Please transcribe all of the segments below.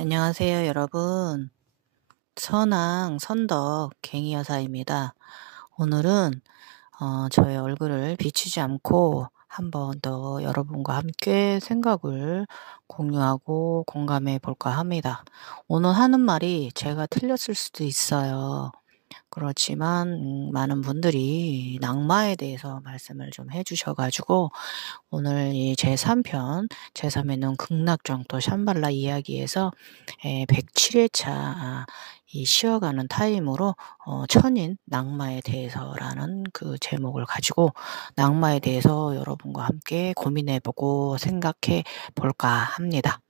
안녕하세요, 여러분. 선왕, 선덕, 갱이 여사입니다. 오늘은 저의 얼굴을 비추지 않고 한 번 더 여러분과 함께 생각을 공유하고 공감해 볼까 합니다. 오늘 하는 말이 제가 틀렸을 수도 있어요. 그렇지만 많은 분들이 낙마에 대해서 말씀을 좀 해주셔 가지고 오늘 이 제3편 제3의 눈 극락정토 샴발라 이야기에서 107회차 이 쉬어가는 타임으로 천인 낙마에 대해서라는 그 제목을 가지고 낙마에 대해서 여러분과 함께 고민해 보고 생각해 볼까 합니다.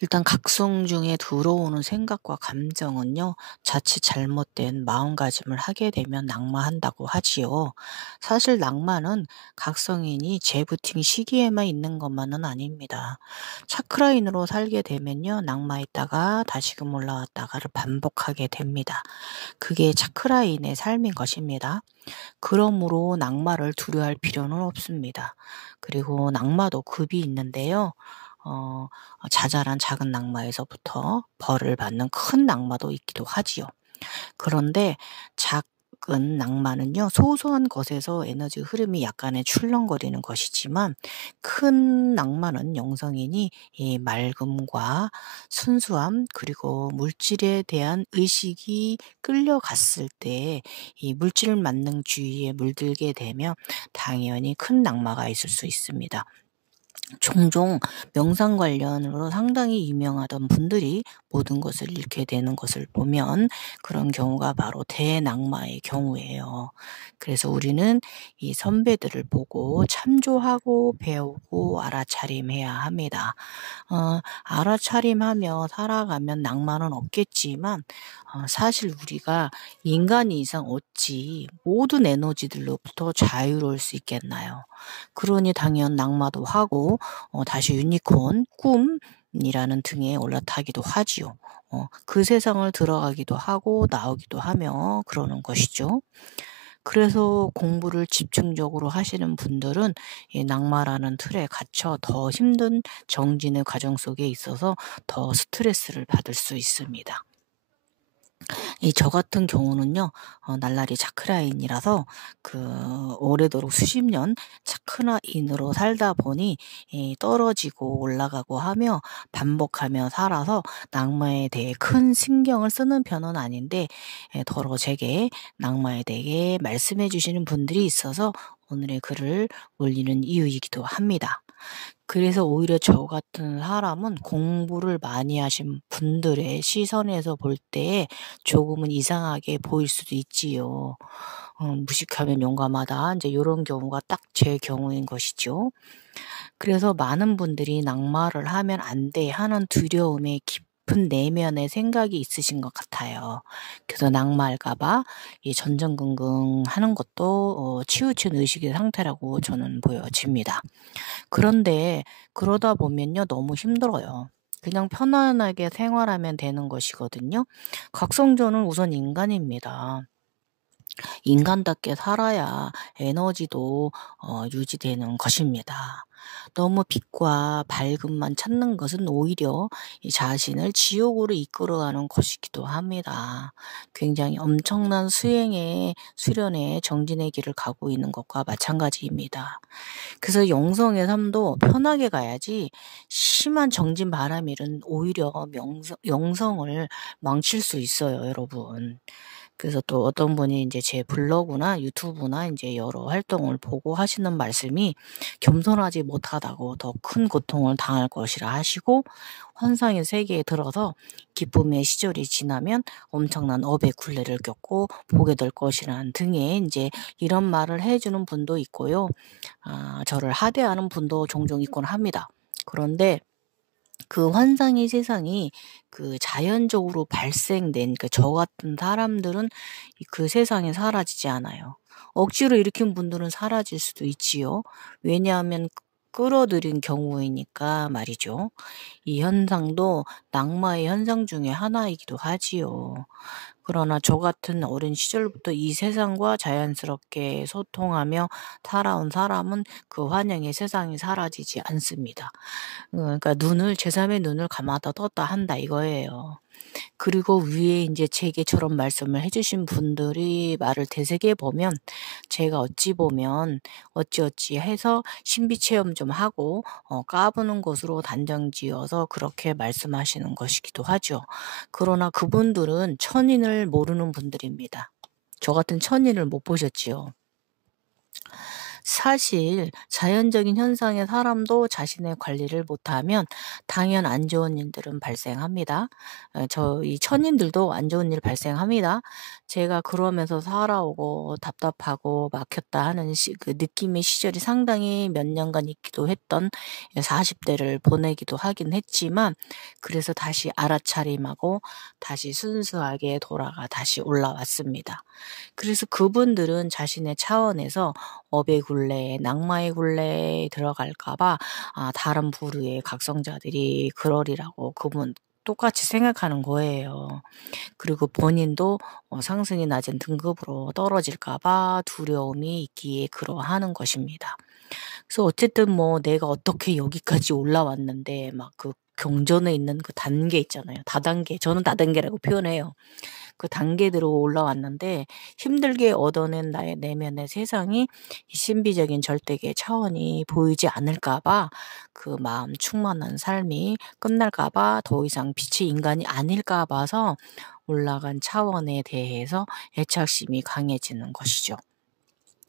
일단 각성 중에 들어오는 생각과 감정은요, 자칫 잘못된 마음가짐을 하게 되면 낙마한다고 하지요. 사실 낙마는 각성인이 재부팅 시기에만 있는 것만은 아닙니다. 차크라인으로 살게 되면요, 낙마했다가 다시금 올라왔다가를 반복하게 됩니다. 그게 차크라인의 삶인 것입니다. 그러므로 낙마를 두려워할 필요는 없습니다. 그리고 낙마도 급이 있는데요. 어 자잘한 작은 낙마에서부터 벌을 받는 큰 낙마도 있기도 하지요. 그런데 작은 낭만은요, 소소한 것에서 에너지 흐름이 약간의 출렁거리는 것이지만 큰 낭만은 영성인이 이 맑음과 순수함 그리고 물질에 대한 의식이 끌려갔을 때 이 물질 만능주의에 물들게 되면 당연히 큰 낙마가 있을 수 있습니다. 종종 명상 관련으로 상당히 유명하던 분들이 모든 것을 잃게 되는 것을 보면 그런 경우가 바로 대낙마의 경우예요. 그래서 우리는 이 선배들을 보고 참조하고 배우고 알아차림해야 합니다. 알아차림하며 살아가면 낭만은 없겠지만 사실 우리가 인간 이상 어찌 모든 에너지들로부터 자유로울 수 있겠나요? 그러니 당연 낙마도 하고 다시 유니콘, 꿈이라는 등에 올라타기도 하지요. 그 세상을 들어가기도 하고 나오기도 하며 그러는 것이죠. 그래서 공부를 집중적으로 하시는 분들은 이 낙마라는 틀에 갇혀 더 힘든 정진의 과정 속에 있어서 더 스트레스를 받을 수 있습니다. 이 저 같은 경우는요, 날라리 차크라인이라서 오래도록 수십 년 차크라인으로 살다 보니 이 떨어지고 올라가고 하며 반복하며 살아서 낙마에 대해 큰 신경을 쓰는 편은 아닌데 더러 제게 낙마에 대해 말씀해 주시는 분들이 있어서 오늘의 글을 올리는 이유이기도 합니다. 그래서 오히려 저 같은 사람은 공부를 많이 하신 분들의 시선에서 볼 때에 조금은 이상하게 보일 수도 있지요. '무식하면 용감하다.' 인제 요런 경우가 딱 제 경우인 것이죠. 그래서 많은 분들이 '낙마를 하면 안 돼.' 하는 두려움의 깊은 내면의 생각이 있으신 것 같아요. 그래서 낙마할까 봐 이 전전긍긍하는 것도 치우친 의식의 상태라고 저는 보여집니다. 그런데 그러다 보면요, 너무 힘들어요. 그냥 편안하게 생활하면 되는 것이거든요. 각성전은 우선 인간입니다. 인간답게 살아야 에너지도 유지되는 것입니다. 너무 빛과 밝음만 찾는 것은 오히려 이 자신을 지옥으로 이끌어가는 것이기도 합니다. 굉장히 엄청난 수련의 정진의 길을 가고 있는 것과 마찬가지입니다. 그래서 영성의 삶도 편하게 가야지 심한 정진 바람일은 오히려 영성을 망칠 수 있어요, 여러분. 그래서 또 어떤 분이 인제 제 블로그나 유튜브나 인제 여러 활동을 보고 하시는 말씀이 겸손하지 못하다고 더 큰 고통을 당할 것이라 하시고 환상의 세계에 들어서 기쁨의 시절이 지나면 엄청난 업의 굴레를 겪고 보게 될 것이라는 등의 인제 이런 말을 해 주는 분도 있고요. 저를 하대하는 분도 종종 있곤 합니다. 그런데 그 환상의 세상이 자연적으로 발생된 저 같은 사람들은 그 세상에 사라지지 않아요. 억지로 일으킨 분들은 사라질 수도 있지요. 왜냐하면 끌어들인 경우이니까 말이죠. 이 현상도 낙마의 현상 중에 하나이기도 하지요. 그러나 저 같은 어린 시절부터 이 세상과 자연스럽게 소통하며 살아온 사람은 그 환영의 세상이 사라지지 않습니다. 그러니까 눈을 제3의 눈을 감았다 떴다 한다 이거예요. 그리고 위에 인제 제게처럼 말씀을 해 주신 분들이 말을 되새겨 보면 제가 어찌 보면 어찌어찌 해서 신비 체험 좀 하고 까부는 것으로 단정 지어서 그렇게 말씀하시는 것이기도 하죠. 그러나 그분들은 천인을 모르는 분들입니다. 저 같은 천인을 못 보셨지요. 사실 자연적인 현상의 사람도 자신의 관리를 못하면 당연 안 좋은 일들은 발생합니다. 저희 천인들도 안 좋은 일 발생합니다. 제가 그러면서 살아오고 답답하고 막혔다 하는 그 느낌의 시절이 상당히 몇 년간 있기도 했던 40 대를 보내기도 하긴 했지만 그래서 다시 알아차림하고 다시 순수하게 돌아가 다시 올라왔습니다. 그래서 그분들은 자신의 차원에서 업의 굴레, 낙마의 굴레에 들어갈까 봐 다른 부류의 각성자들이 그러리라고 그분 똑같이 생각하는 거예요. 그리고 본인도 상승이 낮은 등급으로 떨어질까 봐 두려움이 있기에 그러하는 것입니다. 그래서 어쨌든 뭐 내가 어떻게 여기까지 올라왔는데 막 그 경전에 있는 그 단계 있잖아요. 다단계. 저는 다단계라고 표현해요. 그 단계대로 올라왔는데 힘들게 얻어낸 나의 내면의 세상이 이 신비적인 절대계 차원이 보이지 않을까 봐 그 마음 충만한 삶이 끝날까 봐 더 이상 빛의 인간이 아닐까 봐서 올라간 차원에 대해서 애착심이 강해지는 것이죠.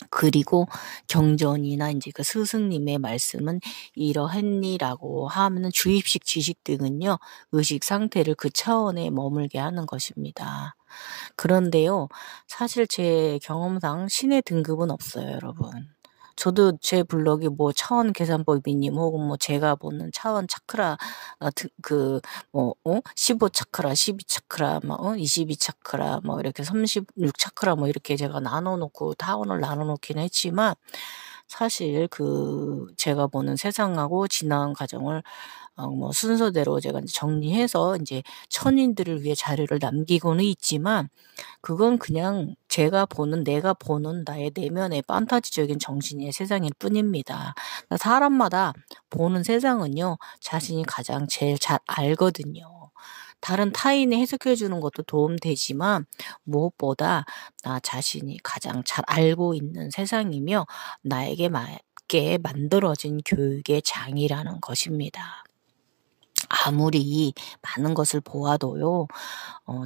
그리고 경전이나 인제 그 스승님의 말씀은 이러했니라고 하면은 주입식 지식 등은요 의식 상태를 그 차원에 머물게 하는 것입니다. 그런데요 사실 제 경험상 신의 등급은 없어요 여러분. 저도 제 블록이 뭐 차원 계산법이니 혹은 뭐 제가 보는 차원 차크라 등 그 뭐 15 차크라, 12 차크라 막 22 차크라 뭐 이렇게 36 차크라 뭐 이렇게 제가 나눠 놓고 타원을 나눠 놓긴 했지만 사실 그 제가 보는 세상하고 지나온 과정을 뭐 순서대로 제가 인제 정리해서 인제 천인들을 위해 자료를 남기고는 있지만 그건 그냥 제가 보는 내가 보는 나의 내면의 판타지적인 정신의 세상일 뿐입니다. 그러니까 사람마다 보는 세상은요 자신이 가장 제일 잘 알거든요. 다른 타인이 해석해 주는 것도 도움되지만 무엇보다 나 자신이 가장 잘 알고 있는 세상이며 나에게 맞게 만들어진 교육의 장이라는 것입니다. 아무리 많은 것을 보아도요.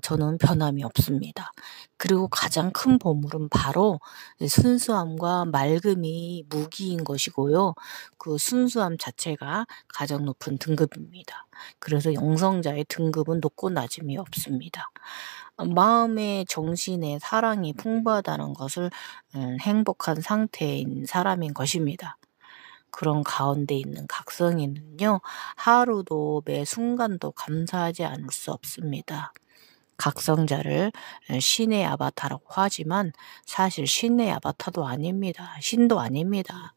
저는 변함이 없습니다. 그리고 가장 큰 보물은 바로 이 순수함과 맑음이 무기인 것이고요. 그 순수함 자체가 가장 높은 등급입니다. 그래서 영성자의 등급은 높고 낮음이 없습니다. 마음의 정신의 사랑이 풍부하다는 것을 행복한 상태인 사람인 것입니다. 그런 가운데 있는 각성이는요. 하루도 매 순간도 감사하지 않을 수 없습니다. 각성자를 신의 아바타라고 하지만 사실 신의 아바타도 아닙니다. 신도 아닙니다.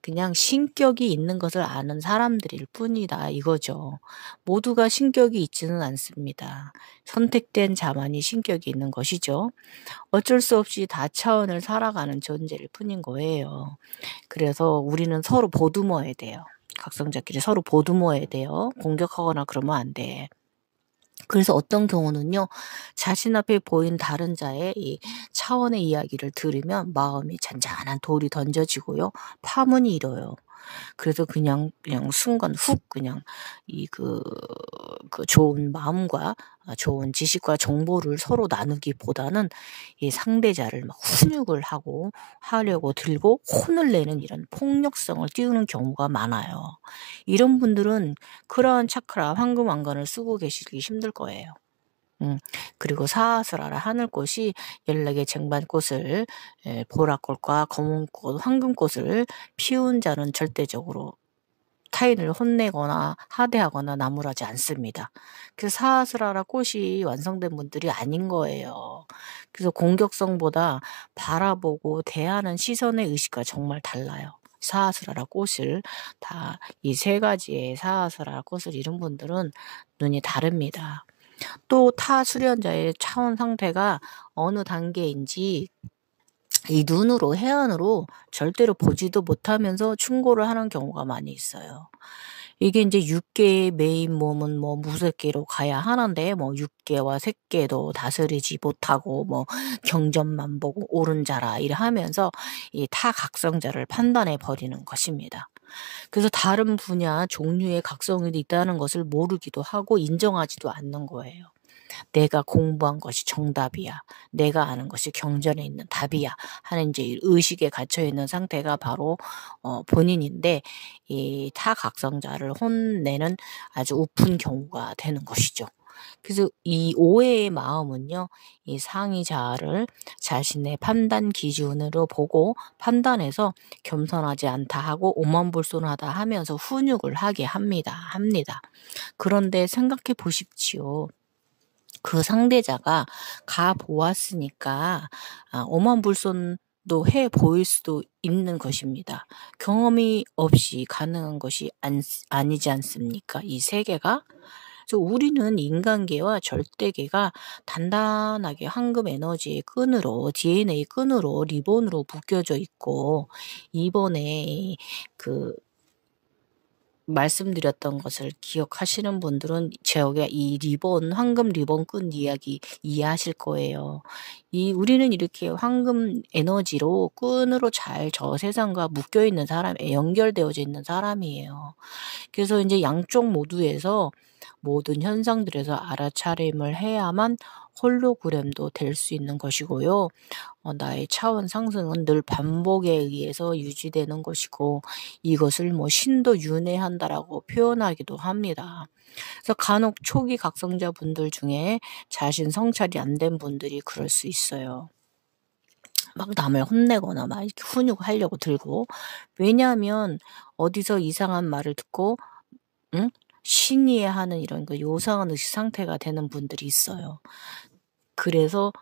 그냥 신격이 있는 것을 아는 사람들일 뿐이다 이거죠. 모두가 신격이 있지는 않습니다. 선택된 자만이 신격이 있는 것이죠. 어쩔 수 없이 다차원을 살아가는 존재일 뿐인 거예요. 그래서 우리는 서로 보듬어야 돼요. 각성자끼리 서로 보듬어야 돼요. 공격하거나 그러면 안 돼. 그래서 어떤 경우는요. 자신 앞에 보인 다른 자의 이 차원의 이야기를 들으면 마음이 잔잔한 돌이 던져지고요. 파문이 일어요. 그래서 그냥 순간 훅 그냥 이 좋은 마음과 좋은 지식과 정보를 서로 나누기보다는 이 상대자를 막 훈육을 하려고 들고 혼을 내는 이런 폭력성을 띄우는 경우가 많아요. 이런 분들은 그러한 차크라 황금 왕관을 쓰고 계시기 힘들 거예요. 음. 그리고 사하스라라 하늘꽃이 연락의 쟁반꽃을 보라꽃과 검은꽃, 황금꽃을 피운 자는 절대적으로 타인을 혼내거나 하대하거나 나무라지 않습니다. 그래서 사하스라라 꽃이 완성된 분들이 아닌 거예요. 그래서 공격성보다 바라보고 대하는 시선의 의식과 정말 달라요. 사하스라라 꽃을 다 이 세 가지의 사하스라라 꽃을 잃은 분들은 눈이 다릅니다. 또 타 수련자의 차원 상태가 어느 단계인지 이 눈으로 해안으로 절대로 보지도 못하면서 충고를 하는 경우가 많이 있어요. 이게 인제 6 개의 메인 몸은 뭐 무색계로 가야 하는데 뭐 6 개와 색계도 다스리지 못하고 뭐 경전만 보고 옳은 자라 이래 하면서 이 타각성자를 판단해 버리는 것입니다. 그래서 다른 분야 종류의 각성이 있다는 것을 모르기도 하고 인정하지도 않는 거예요. 내가 공부한 것이 정답이야. 내가 아는 것이 경전에 있는 답이야. 하는 이제 의식에 갇혀 있는 상태가 바로 본인인데 이 타각성자를 혼내는 아주 우픈 경우가 되는 것이죠. 그래서 이 오해의 마음은요. 이 상의자를 자신의 판단 기준으로 보고 판단해서 겸손하지 않다 하고 오만불손하다 하면서 훈육을 하게 합니다. 그런데 생각해 보십시오. 그 상대자가 가 보았으니까 오만불손도 해 보일 수도 있는 것입니다. 경험이 없이 가능한 것이 아니지 않습니까? 이 세계가. 그래서 우리는 인간계와 절대계가 단단하게 황금 에너지의 끈으로 DNA 끈으로 리본으로 묶여져 있고 이번에 그 말씀드렸던 것을 기억하시는 분들은 제가 이 리본 황금 리본 끈 이야기 이해하실 거예요. 이 우리는 이렇게 황금 에너지로 끈으로 잘 저 세상과 묶여 있는 사람 연결되어져 있는 사람이에요. 그래서 인제 양쪽 모두에서 모든 현상들에서 알아차림을 해야만 홀로그램도 될 수 있는 것이고요. 나의 차원 상승은 늘 반복에 의해서 유지되는 것이고 이것을 뭐 신도 윤회한다라고 표현하기도 합니다. 그래서 간혹 초기 각성자분들 중에 자신 성찰이 안 된 분들이 그럴 수 있어요. 막 남을 혼내거나 막 이렇게 훈육하려고 들고. 왜냐하면 어디서 이상한 말을 듣고 응? 신이해하는 이런 그 요상한 의식 상태가 되는 분들이 있어요. 그래서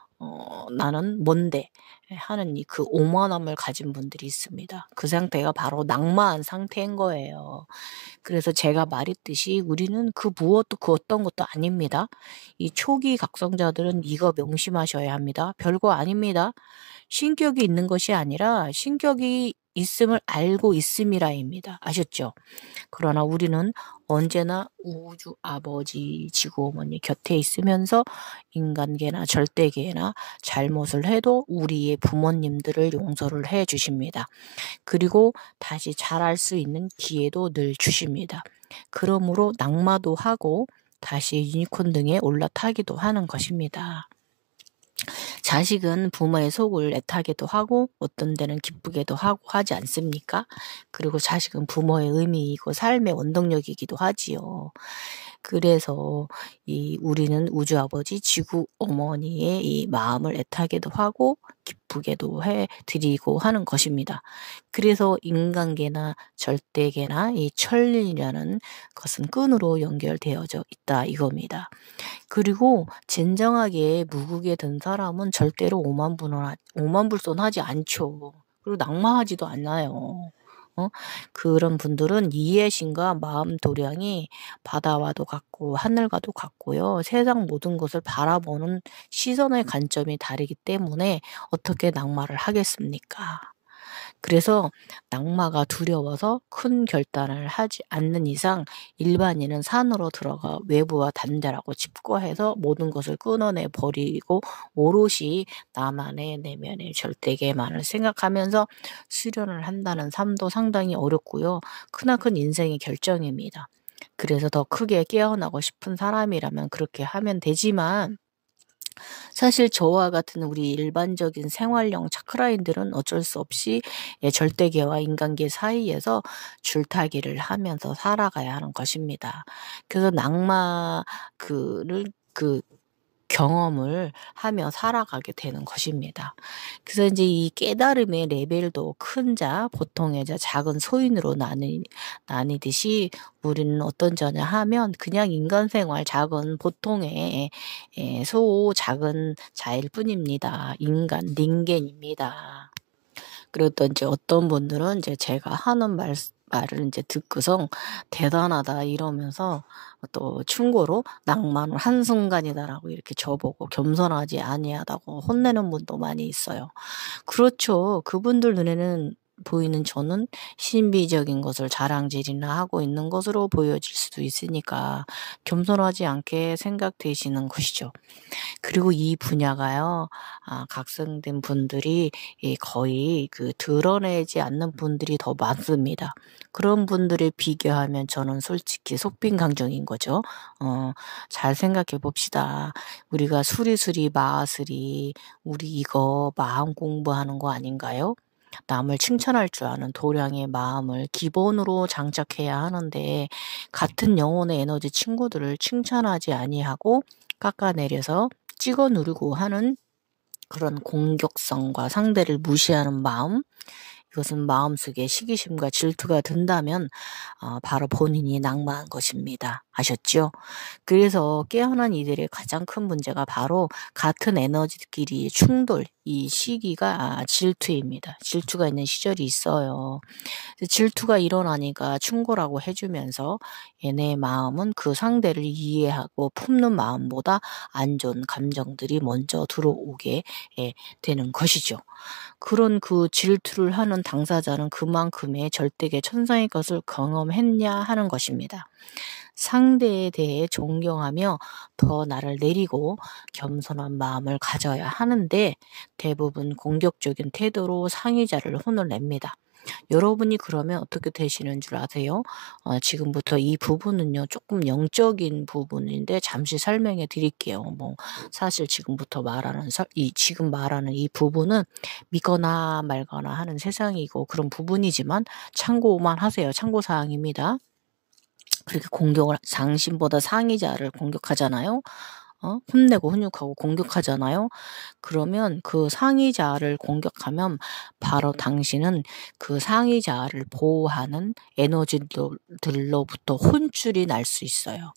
'나는 뭔데?' 하는 이 그 오만함을 가진 분들이 있습니다. 그 상태가 바로 낙마한 상태인 거예요. 그래서 제가 말했듯이 우리는 그 무엇도 그 어떤 것도 아닙니다. 이 초기 각성자들은 이거 명심하셔야 합니다. 별거 아닙니다. 신격이 있는 것이 아니라 신격이 있음을 알고 있음이라입니다. 아셨죠? 그러나 우리는 언제나 우주 아버지 지구 어머니 곁에 있으면서 인간계나 절대계나 잘못을 해도 우리의 부모님들을 용서를 해 주십니다. 그리고 다시 잘할 수 있는 기회도 늘 주십니다. 그러므로 낙마도 하고 다시 유니콘 등에 올라타기도 하는 것입니다. 자식은 부모의 속을 애타게도 하고 어떤 데는 기쁘게도 하고 하지 않습니까? 그리고 자식은 부모의 의미이고 삶의 원동력이기도 하지요. 그래서 이 우리는 우주 아버지 지구 어머니의 이 마음을 애타게도 하고 기쁘게도 해 드리고 하는 것입니다. 그래서 인간계나 절대계나 이 천린이라는 것은 끈으로 연결되어져 있다 이겁니다. 그리고 진정하게 무국에 든 사람은 절대로 오만불손하지 않죠. 그리고 낙마하지도 않아요. 어? 그런 분들은 이해심과 마음 도량이 바다와도 같고 하늘과도 같고요. 세상 모든 것을 바라보는 시선의 관점이 다르기 때문에 어떻게 낙마를 하겠습니까? 그래서 낙마가 두려워서 큰 결단을 하지 않는 이상 일반인은 산으로 들어가 외부와 단절하고 집과해서 모든 것을 끊어내 버리고 오롯이 나만의 내면의 절대계만을 생각하면서 수련을 한다는 삶도 상당히 어렵고요. 크나큰 인생의 결정입니다. 그래서 더 크게 깨어나고 싶은 사람이라면 그렇게 하면 되지만 사실 저와 같은 우리 일반적인 생활형 차크라인들은 어쩔 수 없이 절대계와 인간계 사이에서 줄타기를 하면서 살아가야 하는 것입니다. 그래서 낙마 그 경험을 하며 살아가게 되는 것입니다. 그래서 이제 이 깨달음의 레벨도 큰 자, 보통의 자, 작은 소인으로 나뉘듯이 우리는 어떤 자냐 하면 그냥 인간 생활 작은 보통의 작은 자일 뿐입니다. 인간 닌겐입니다. 그리고 또 인제 어떤 분들은 인제 제가 하는 말을 인제 듣고서 "대단하다." 이러면서 또 충고로 "낭만은 한순간이다."라고 이렇게 저보고 겸손하지 아니하다고 혼내는 분도 많이 있어요. 그렇죠. 그분들 눈에는 보이는 저는 신비적인 것을 자랑질이나 하고 있는 것으로 보여질 수도 있으니까 겸손하지 않게 생각되시는 것이죠. 그리고 이 분야가요. 각성된 분들이 거의 드러내지 않는 분들이 더 많습니다. 그런 분들에 비교하면 저는 솔직히 속빈강정인 거죠. 어 잘 생각해 봅시다. 우리가 수리수리 마하스리 우리 이거 마음 공부하는 거 아닌가요? 남을 칭찬할 줄 아는 도량의 마음을 기본으로 장착해야 하는데 같은 영혼의 에너지 친구들을 칭찬하지 아니하고 깎아내려서 찍어 누르고 하는 그런 공격성과 상대를 무시하는 마음, 이것은 마음속에 시기심과 질투가 든다면 바로 본인이 낙마한 것입니다. 아셨죠? 그래서 깨어난 이들의 가장 큰 문제가 바로 같은 에너지끼리의 충돌, 이 시기가 질투입니다. 질투가 있는 시절이 있어요. 질투가 일어나니까 충고라고 해 주면서 얘네 마음은 그 상대를 이해하고 품는 마음보다 안 좋은 감정들이 먼저 들어오게 되는 것이죠. 그런 질투를 하는 당사자는 그만큼의 절대계 천상의 것을 경험했냐 하는 것입니다. 상대에 대해 존경하며 더 나를 내리고 겸손한 마음을 가져야 하는데 대부분 공격적인 태도로 상의자를 혼을 냅니다. 여러분이 그러면 어떻게 되시는 줄 아세요? 지금부터 이 부분은요, 조금 영적인 부분인데 잠시 설명해 드릴게요. 뭐, 사실 지금 말하는 이 부분은 믿거나 말거나 하는 세상이고 그런 부분이지만 참고만 하세요. 참고 사항입니다. 그렇게 공격을 당신보다 상위자를 공격하잖아요. 혼내고 훈육하고 공격하잖아요. 그러면 그 상위자를 공격하면 바로 당신은 그 상위자를 보호하는 에너지들로부터 혼쭐이 날 수 있어요.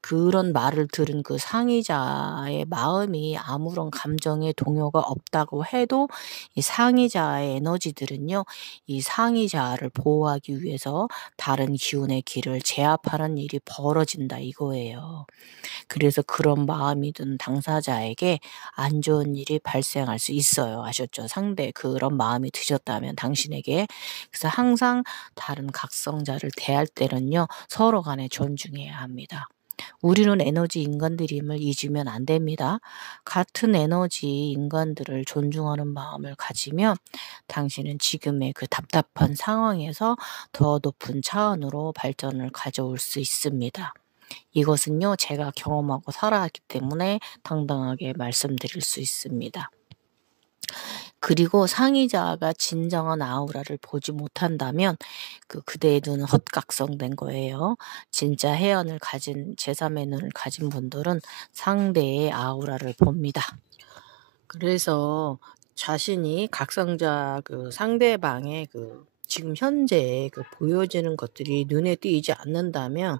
그런 말을 들은 그 상위자의 마음이 아무런 감정의 동요가 없다고 해도 이 상위자의 에너지들은요, 이 상위자를 보호하기 위해서 다른 기운의 길을 제압하는 일이 벌어진다 이거예요. 그래서 그런 마음이 든 당사자에게 안 좋은 일이 발생할 수 있어요. 아셨죠? 그런 마음이 드셨다면 당신에게. 그래서 항상 다른 각성자를 대할 때는요, 서로 간에 존중해야 합니다. 우리는 에너지 인간들임을 잊으면 안 됩니다. 같은 에너지 인간들을 존중하는 마음을 가지면 당신은 지금의 그 답답한 상황에서 더 높은 차원으로 발전을 가져올 수 있습니다. 이것은요, 제가 경험하고 살아왔기 때문에 당당하게 말씀드릴 수 있습니다. 그리고 상의자가 진정한 아우라를 보지 못한다면 그대의 눈은 헛각성된 거예요. 진짜 해안을 가진 제3의 눈을 가진 분들은 상대의 아우라를 봅니다. 그래서 자신이 각성자 상대방의 지금 현재 보여지는 것들이 눈에 띄지 않는다면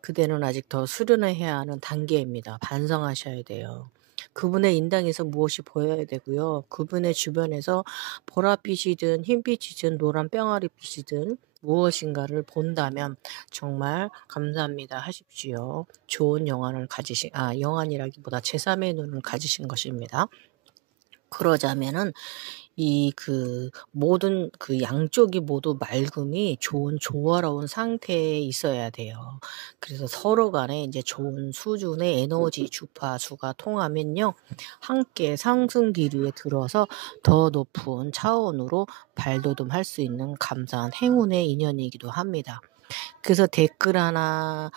그대는 아직 더 수련을 해야 하는 단계입니다. 반성하셔야 돼요. 그분의 인당에서 무엇이 보여야 되고요. 그분의 주변에서 보랏빛이든 흰빛이든 노란 뿅아리빛이든 무엇인가를 본다면 정말 감사합니다 하십시오. 좋은 영안이라기보다 제3의 눈을 가지신 것입니다. 그러자면은 모든 양쪽이 모두 맑음이 좋은 조화로운 상태에 있어야 돼요. 그래서 서로 간에 이제 좋은 수준의 에너지 주파수가 통하면요, 함께 상승 기류에 들어서 더 높은 차원으로 발돋움할 수 있는 감사한 행운의 인연이기도 합니다. 그래서 댓글 하나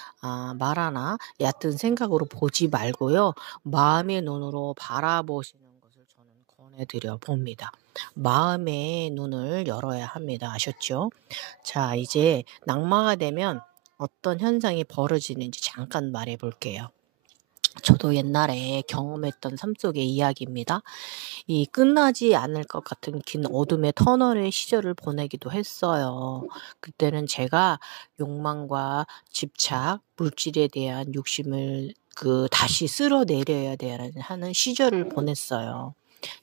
말 하나 얕은 생각으로 보지 말고요, 마음의 눈으로 바라보시는 것을 저는 권해드려 봅니다. 마음의 눈을 열어야 합니다. 아셨죠? 자, 이제 낙마가 되면 어떤 현상이 벌어지는지 잠깐 말해 볼게요. 저도 옛날에 경험했던 삶 속의 이야기입니다. 이 끝나지 않을 것 같은 긴 어둠의 터널의 시절을 보내기도 했어요. 그때는 제가 욕망과 집착, 물질에 대한 욕심을 다시 쓸어내려야 하는 시절을 보냈어요.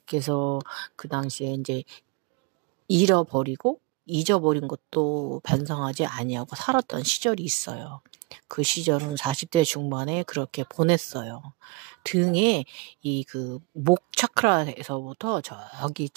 그래서 그 당시에 이제 잃어버리고 잊어버린 것도 반성하지 아니하고 살았던 시절이 있어요. 그 시절은 40대 중반에 그렇게 보냈어요. 등에 이 그 목 차크라에서부터 저기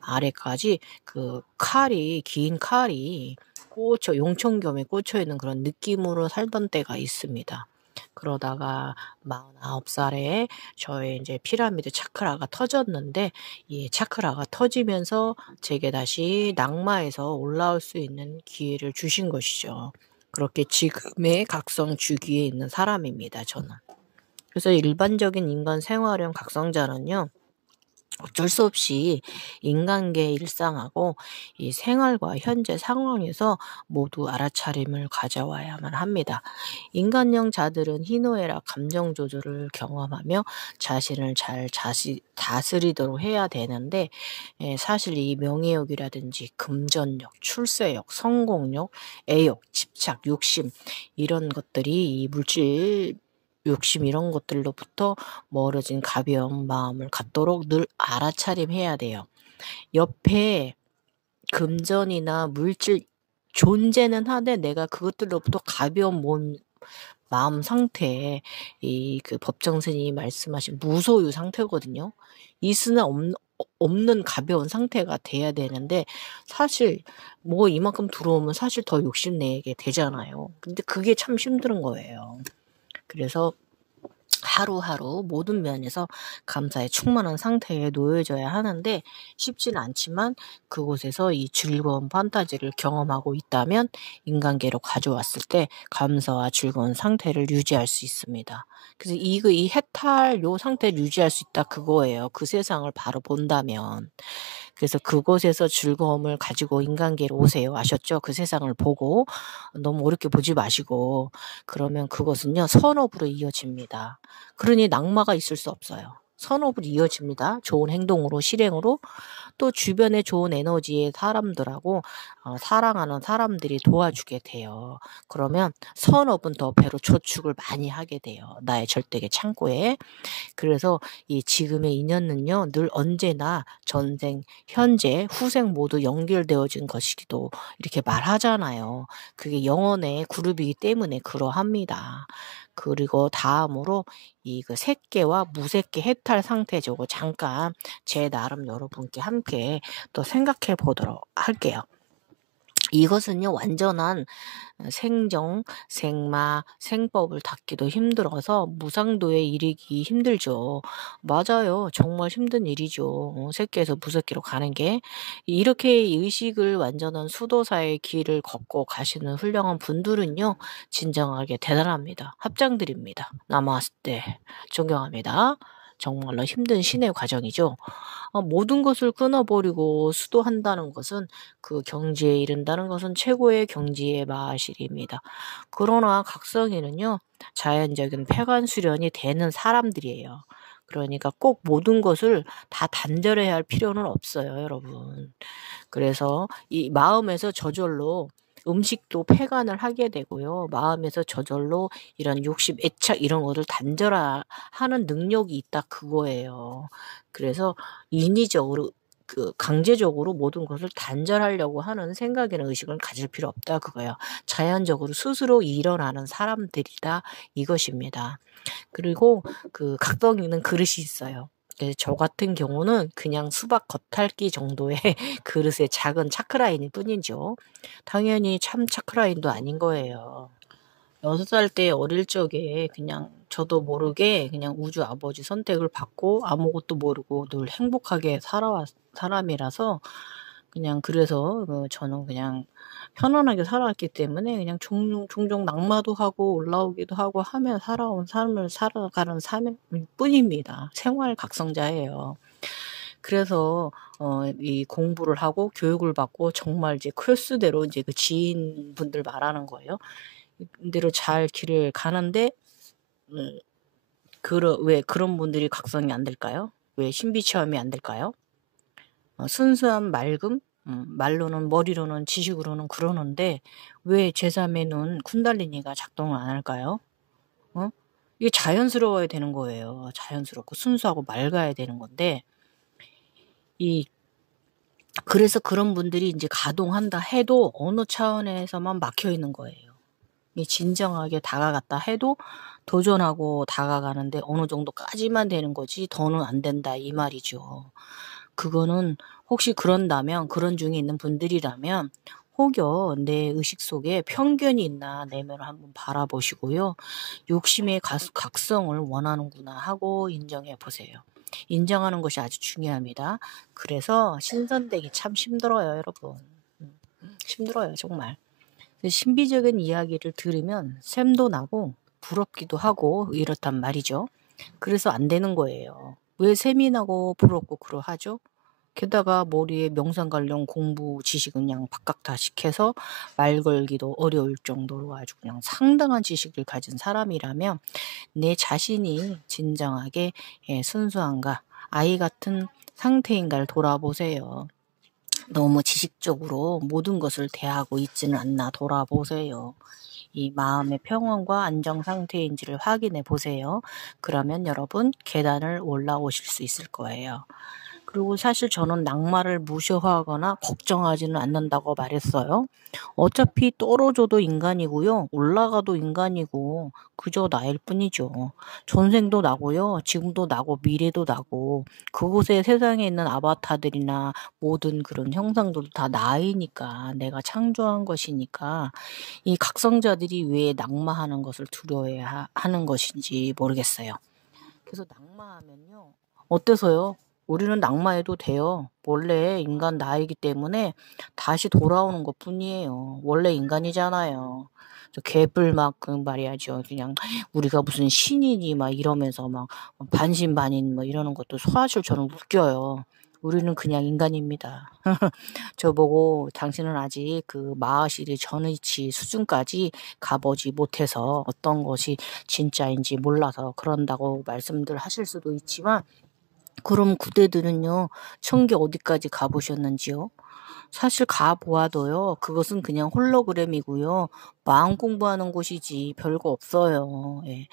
아래까지 그 칼이 긴 칼이 꽂혀 용천겸에 꽂혀 있는 그런 느낌으로 살던 때가 있습니다. 그러다가 49 살에 저의 인제 피라미드 차크라가 터졌는데, 이 차크라가 터지면서 제게 다시 낙마해서 올라올 수 있는 기회를 주신 것이죠. 그렇게 지금의 각성 주기에 있는 사람입니다, 저는. 그래서 일반적인 인간 생활형 각성자는요, 어쩔 수 없이 인간계의 일상하고 이 생활과 현재 상황에서 모두 알아차림을 가져와야만 합니다. 인간형 자들은 희노애락 감정 조절을 경험하며 자신을 잘 다스리도록 해야 되는데, 사실 이 명예욕이라든지 금전욕, 출세욕, 성공욕, 애욕, 집착, 욕심, 이런 것들이 이 물질 욕심 이런 것들로부터 멀어진 가벼운 마음을 갖도록 늘 알아차림해야 돼요. 옆에 금전이나 물질 존재는 하되 내가 그것들로부터 가벼운 마음 상태에 이 그 법정 스님이 말씀하신 무소유 상태거든요. 있으나 없는 가벼운 상태가 돼야 되는데, 사실 뭐 이만큼 들어오면 사실 더 욕심내게 되잖아요. 근데 그게 참 힘든 거예요. 그래서 하루하루 모든 면에서 감사에 충만한 상태에 놓여져야 하는데, 쉽지는 않지만 그곳에서 이 즐거운 판타지를 경험하고 있다면 인간계로 가져왔을 때 감사와 즐거운 상태를 유지할 수 있습니다. 그래서 이 해탈 요 상태를 유지할 수 있다 그거예요. 그 세상을 바로 본다면. 그래서 그곳에서 즐거움을 가지고 인간계로 오세요. 아셨죠? 그 세상을 보고 너무 어렵게 보지 마시고, 그러면 그것은요 선업으로 이어집니다. 그러니 낙마가 있을 수 없어요. 선업으로 이어집니다. 좋은 행동으로, 실행으로. 또 주변에 좋은 에너지의 사람들하고 사랑하는 사람들이 도와주게 돼요. 그러면 선업은 더 배로 저축을 많이 하게 돼요. 나의 절대계 창고에. 그래서 이 지금의 인연은요, 늘 언제나 전생, 현재, 후생 모두 연결되어진 것이기도 이렇게 말하잖아요. 그게 영혼의 그룹이기 때문에 그러합니다. 그리고 다음으로 이 그 색계와 무색계 해탈 상태적으로 잠깐 제 나름 여러분께 함께 또 생각해 보도록 할게요. 이것은요 완전한 생정, 생마, 생법을 닦기도 힘들어서 무상도에 이르기 힘들죠. 맞아요. 정말 힘든 일이죠. 새끼에서 무새끼로 가는 게. 이렇게 의식을 완전한 수도사의 길을 걷고 가시는 훌륭한 분들은요, 진정하게 대단합니다. 합장드립니다. 나마스테. 존경합니다. 정말로 힘든 신의 과정이죠. 모든 것을 끊어버리고 수도한다는 것은, 그 경지에 이른다는 것은 최고의 경지의 마실입니다. 그러나 각성에는요, 자연적인 폐관 수련이 되는 사람들이에요. 그러니까 꼭 모든 것을 다 단절해야 할 필요는 없어요, 여러분. 그래서 이 마음에서 저절로 음식도 폐간을 하게 되고요. 마음에서 저절로 이런 욕심, 애착 이런 것을 단절하는 능력이 있다 그거예요. 그래서 인위적으로 강제적으로 모든 것을 단절하려고 하는 생각이나 의식을 가질 필요 없다 그거예요. 자연적으로 스스로 일어나는 사람들이다 이것입니다. 그리고 그 각성 있는 그릇이 있어요. 저 같은 경우는 그냥 수박 겉핥기 정도의 그릇의 작은 차크라인일 뿐이죠. 당연히 참 차크라인도 아닌 거예요. 6살 때 어릴 적에 그냥 저도 모르게 그냥 우주 아버지 선택을 받고 아무것도 모르고 늘 행복하게 살아왔 사람이라서, 그냥 그래서 저는 그냥 편안하게 살아왔기 때문에 그냥 종종 낙마도 하고 올라오기도 하고 하며 살아온 삶을 살아가는 삶일 뿐입니다. 생활 각성자예요. 그래서 이 공부를 하고 교육을 받고 정말 이제 코스대로 이제 그 지인분들 말하는 거예요. 대로 잘 길을 가는데, 음 왜 그런 분들이 각성이 안 될까요? 왜 신비 체험이 안 될까요? 순수한 맑음? 말로는 머리로는 지식으로는 그러는데 왜 제3의 눈 쿤달리니가 작동을 안 할까요? 어? 이게 자연스러워야 되는 거예요. 자연스럽고 순수하고 맑아야 되는 건데, 이 그래서 그런 분들이 인제 가동한다 해도 어느 차원에서만 막혀 있는 거예요. 이 진정하게 다가갔다 해도 도전하고 다가가는데 어느 정도까지만 되는 거지 더는 안 된다 이 말이죠. 그거는 혹시 그런다면 그런 중에 있는 분들이라면 혹여 내 의식 속에 편견이 있나 내면을 한번 바라보시고요. '욕심의 각성을 원하는구나.' 하고 인정해 보세요. 인정하는 것이 아주 중요합니다. 그래서 신선되기 참 힘들어요 여러분. 힘들어요 정말. 신비적인 이야기를 들으면 샘도 나고 부럽기도 하고 이렇단 말이죠. 그래서 안 되는 거예요. 왜 샘이 나고 부럽고 그러하죠? 게다가 머리에 명상 관련 공부 지식은 그냥 박학다식해서 말 걸기도 어려울 정도로 아주 그냥 상당한 지식을 가진 사람이라면 내 자신이 진정하게 순수한가, 아이 같은 상태인가를 돌아보세요. 너무 지식적으로 모든 것을 대하고 있지는 않나 돌아보세요. 이 마음의 평온과 안정 상태인지를 확인해 보세요. 그러면 여러분 계단을 올라오실 수 있을 거예요. 그리고 사실 저는 낙마를 무시하거나 걱정하지는 않는다고 말했어요. 어차피 떨어져도 인간이고요. 올라가도 인간이고 그저 나일 뿐이죠. 전생도 나고요. 지금도 나고 미래도 나고 그곳에 세상에 있는 아바타들이나 모든 그런 형상들도 다 나이니까 내가 창조한 것이니까 이 각성자들이 왜 낙마하는 것을 두려워해 하는 것인지 모르겠어요. 그래서 낙마하면요. 어때서요? 우리는 낙마해도 돼요. 원래 인간 나이기 때문에 다시 돌아오는 것뿐이에요. 원래 인간이잖아요. 저 개뿔 막 그 말이야죠. 그냥 우리가 무슨 신이니 막 이러면서 막 반신반인 뭐 이러는 것도 사실 저는 웃겨요. 우리는 그냥 인간입니다. 저보고 "당신은 아직 그 마하시리 전이치 수준까지 가보지 못해서 어떤 것이 진짜인지 몰라서 그런다."고 말씀들 하실 수도 있지만 그럼 그대들은요 천계 어디까지 가 보셨는지요? 사실 가 보아도요 그것은 그냥 홀로그램이고요. 마음 공부하는 곳이지 별거 없어요. 예.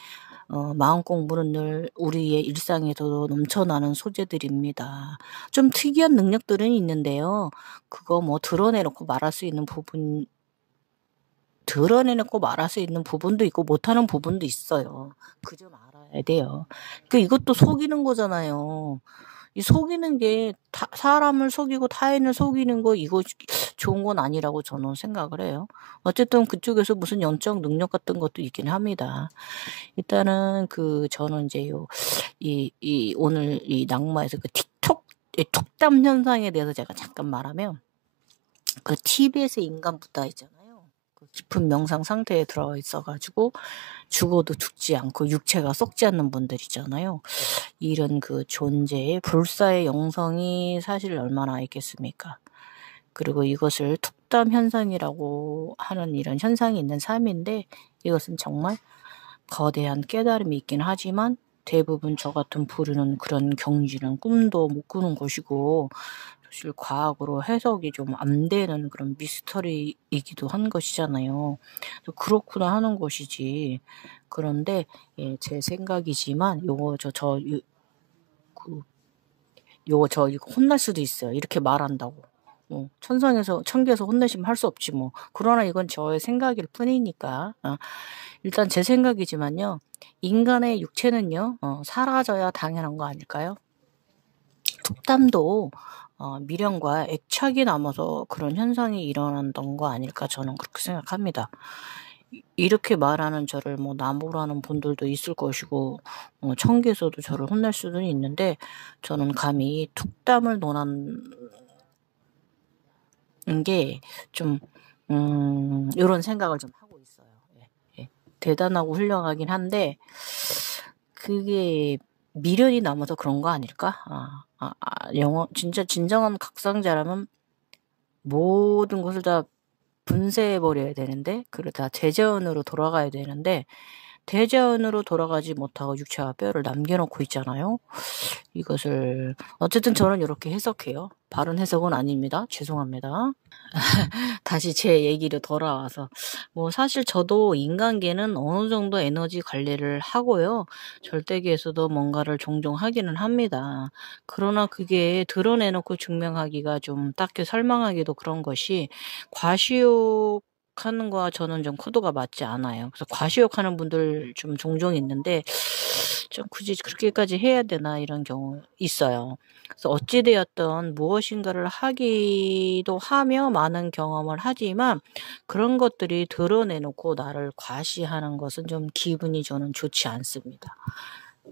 마음 공부는 늘 우리의 일상에서도 넘쳐나는 소재들입니다. 좀 특이한 능력들은 있는데요. 그거 뭐 드러내놓고 말할 수 있는 부분도 있고 못하는 부분도 있어요. 그 점 알아야 돼요. 이것도 속이는 거잖아요. 이 속이는 게 사람을 속이고 타인을 속이는 거 이거 좋은 건 아니라고 저는 생각을 해요. 어쨌든 그쪽에서 무슨 영적 능력 같은 것도 있긴 합니다. 일단은 저는 이제 오늘 이 낙마에서 그 톡담 현상에 대해서 제가 잠깐 말하면 TV에서 인간 부다 있잖아요. 깊은 명상 상태에 들어 있어 가지고 죽어도 죽지 않고 육체가 썩지 않는 분들 있잖아요. 이런 존재의 불사의 영성이 사실 얼마나 있겠습니까? 그리고 이것을 툭담 현상이라고 하는 이런 현상이 있는 삶인데 이것은 정말 거대한 깨달음이 있긴 하지만 대부분 저 같은 부류는 그런 경지는 꿈도 못 꾸는 것이고 사실 과학으로 해석이 좀 안 되는 그런 미스터리이기도 한 것이잖아요. 그렇구나 하는 것이지. 그런데 제 생각이지만 이거 혼날 수도 있어요. 이렇게 말한다고. 천계에서 혼내시면 할 수 없지 뭐. 그러나 이건 저의 생각일 뿐이니까. 일단 제 생각이지만요. 인간의 육체는요. 사라져야 당연한 거 아닐까요? 툭담도 미련과 애착이 남아서 그런 현상이 일어난던 거 아닐까 저는 그렇게 생각합니다. 이렇게 말하는 저를 뭐 나무라는 분들도 있을 것이고 천계에서도 저를 혼낼 수는 있는데 저는 감히 툭담을 논하는 게 좀 요런 생각을 좀 하고 있어요. 예. 예. 대단하고 훌륭하긴 한데 그게 미련이 남아서 그런 거 아닐까? 영어 진짜 진정한 각성자라면 모든 것을 다 분쇄해 버려야 되는데 그걸 다 대자연으로 돌아가야 되는데 대자연으로 돌아가지 못하고 육체와 뼈를 남겨 놓고 있잖아요. 이것을 어쨌든 저는 요렇게 해석해요. 바른 해석은 아닙니다. 죄송합니다. 다시 제 얘기로 돌아와서 뭐 사실 저도 인간계는 어느 정도 에너지 관리를 하고요. 절대계에서도 뭔가를 종종 하기는 합니다. 그러나 그게 드러내 놓고 증명하기가 좀 딱히 설명하기도 그런 것이, 과시욕하는 거와 저는 좀 코드가 맞지 않아요. 그래서 과시욕하는 분들 좀 종종 있는데, 좀 '굳이 그렇게까지 해야 되나?' 이런 경우 있어요. 그래서 어찌 되었든 무엇인가를 하기도 하며 많은 경험을 하지만, 그런 것들이 드러내 놓고 나를 과시하는 것은 좀 기분이 저는 좋지 않습니다.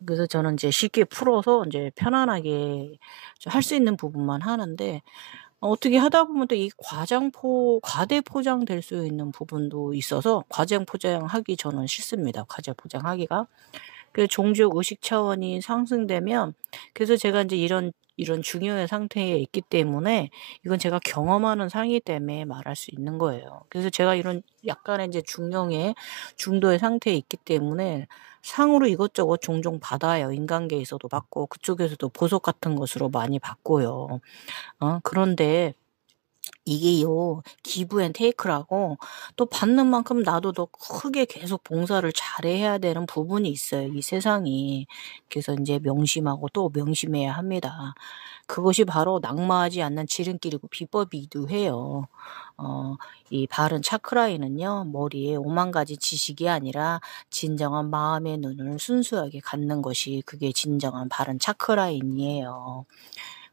그래서 저는 이제 쉽게 풀어서 인제 편안하게 좀 할 수 있는 부분만 하는데, 어떻게 하다 보면 또 이 과대 포장될 수 있는 부분도 있어서 과장 포장하기 저는 싫습니다, 과대 포장하기가. 그 종족 의식 차원이 상승되면, 그래서 제가 인제 이런 중요한 상태에 있기 때문에, 이건 제가 경험하는 상이기 때문에 말할 수 있는 거예요. 그래서 제가 이런 약간의 인제 중도의 상태에 있기 때문에 상으로 이것저것 종종 받아요. 인간계에서도 받고 그쪽에서도 보석 같은 것으로 많이 받고요. 그런데 이게요, 기브 앤 테이크라고, 또 받는 만큼 나도 더 크게 계속 봉사를 잘해야 되는 부분이 있어요, 이 세상이. 그래서 인제 명심하고 또 명심해야 합니다. 그것이 바로 낙마하지 않는 지름길이고 비법이기도 해요. 어 이 바른 차크라인은요, 머리에 오만 가지 지식이 아니라 진정한 마음의 눈을 순수하게 갖는 것이, 그게 진정한 바른 차크라인이에요.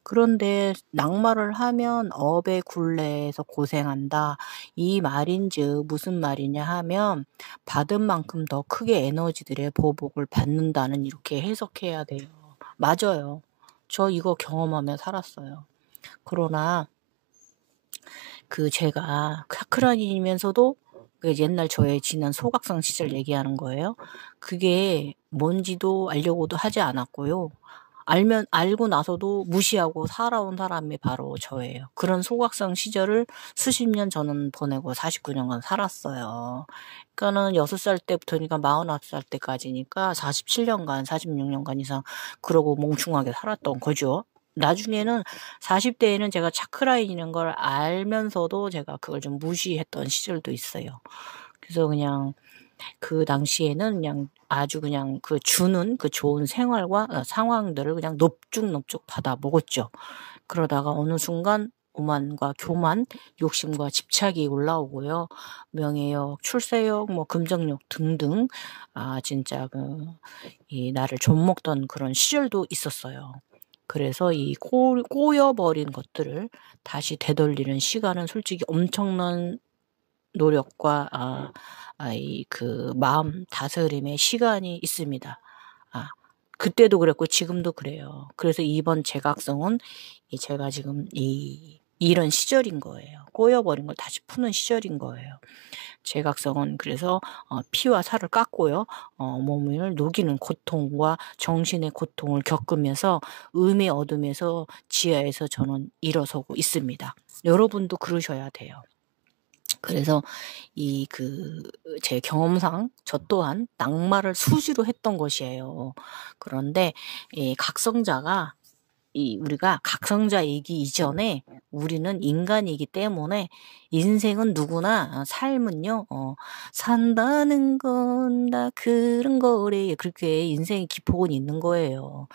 그런데 낙마를 하면 "업의 굴레에서 고생한다." 이 말인즉 무슨 말이냐 하면, 받은 만큼 더 크게 에너지들의 보복을 받는다는, 이렇게 해석해야 돼요. 맞아요. 저 이거 경험하며 살았어요. 그러나 제가 카크란이면서도, 그 옛날 저의 지난 소각성 시절 얘기하는 거예요. 그게 뭔지도 알려고도 하지 않았고요. 알고 나서도 무시하고 살아온 사람이 바로 저예요. 그런 소각성 시절을 수십 년 저는 보내고 49 년간 살았어요. 그러니까는 6살 때부터니까 49살 때까지니까 47 년간, 46 년간 이상 그러고 멍충하게 살았던 거죠. 나중에는 40 대에는 제가 차크라인이라는 걸 알면서도 제가 그걸 좀 무시했던 시절도 있어요. 그래서 그냥 그 당시에는 그냥 아주 그냥 주는 좋은 생활과 상황들을 그냥 넙죽넙죽 받아 먹었죠. 그러다가 어느 순간 오만과 교만, 욕심과 집착이 올라오고요. 명예욕, 출세욕, 뭐 금전욕 등등, 진짜 이 나를 좀먹던 그런 시절도 있었어요. 그래서 이 꼬여 버린 것들을 다시 되돌리는 시간은 솔직히 엄청난 노력과 마음 다스림의 시간이 있습니다. 아 그때도 그랬고 지금도 그래요. 그래서 이번 재각성은 제가 지금 이런 시절인 거예요. 꼬여 버린 걸 다시 푸는 시절인 거예요. 재각성은 그래서 피와 살을 깎고요. 몸을 녹이는 고통과 정신의 고통을 겪으면서 음의 어둠에서 지하에서 저는 일어서고 있습니다. 여러분도 그러셔야 돼요. 그래서 제 경험상 저 또한 낙마를 수시로 했던 것이에요. 그런데 이 각성자가 우리가 각성자이기 이전에 우리는 인간이기 때문에, 인생은 누구나, 삶은요, 산다는 건 다 그런 거래. 그렇게 인생의 기폭은 있는 거예요.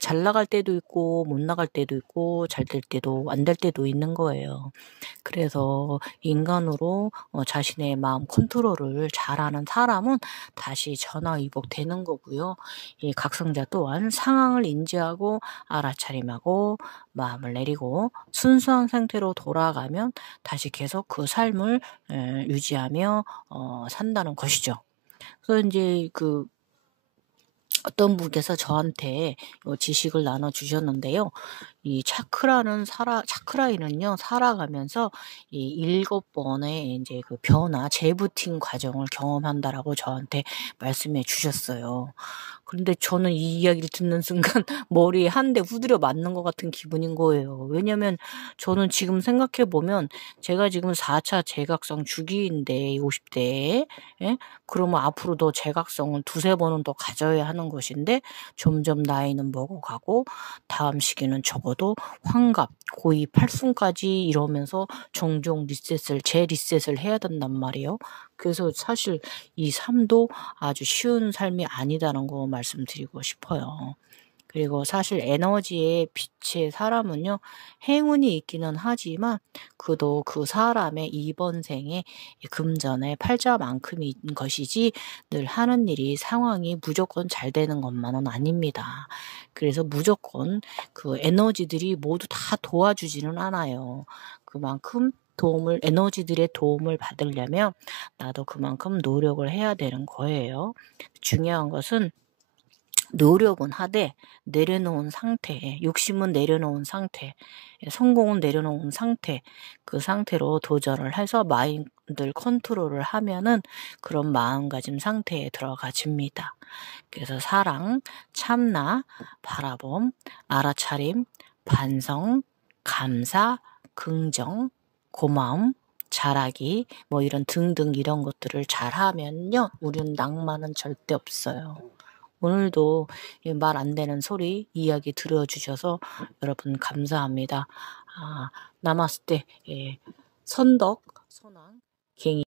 잘 나갈 때도 있고 못 나갈 때도 있고 잘 될 때도 안 될 때도 있는 거예요. 그래서 인간으로 자신의 마음 컨트롤을 잘하는 사람은 다시 전화위복되는 거고요. 이 각성자 또한 상황을 인지하고 알아차림하고 마음을 내리고 순수한 상태로 돌아가면 다시 계속 그 삶을 유지하며 산다는 것이죠. 그래서 인제 어떤 분께서 저한테 지식을 나눠 주셨는데요. 이 차크라인은요, 살아가면서 이 7 번의 인제 변화, 재부팅 과정을 경험한다라고 저한테 말씀해 주셨어요. 그런데 저는 이 이야기를 듣는 순간 머리에 한 대 후드려 맞는 것 같은 기분인 거예요. 왜냐면 저는 지금 생각해 보면, 제가 지금 4차 재각성 주기인데 50 대에, 예? 그러면 앞으로 더 재각성을 두세 번은 더 가져야 하는 것인데, 점점 나이는 먹어가고 다음 시기는 접어들고 적어도 환갑, 고이, 팔순까지 이러면서 종종 재리셋을 해야 된단 말이에요. 그래서 사실 이 삶도 아주 쉬운 삶이 아니다는 거 말씀드리고 싶어요. 그리고 사실 에너지의 빛의 사람은요, 행운이 있기는 하지만 그도 그 사람의 이번 생에 금전의 팔자만큼인 것이지 늘 하는 일이 상황이 무조건 잘 되는 것만은 아닙니다. 그래서 무조건 그 에너지들이 모두 다 도와주지는 않아요. 그만큼 에너지들의 도움을 받으려면 나도 그만큼 노력을 해야 되는 거예요. 중요한 것은 노력은 하되 내려놓은 상태, 욕심은 내려놓은 상태, 성공은 내려놓은 상태, 그 상태로 도전을 해서 마인드를 컨트롤을 하면은 그런 마음가짐 상태에 들어가집니다. 그래서 사랑, 참나, 바라봄, 알아차림, 반성, 감사, 긍정, 고마움, 잘하기, 뭐 이런 등등 이런 것들을 잘하면요, 우리는 낭만은 절대 없어요. 오늘도 말 안 되는 소리 이야기 들어주셔서 여러분 감사합니다. 나마스테. 선덕, 선왕, 갱이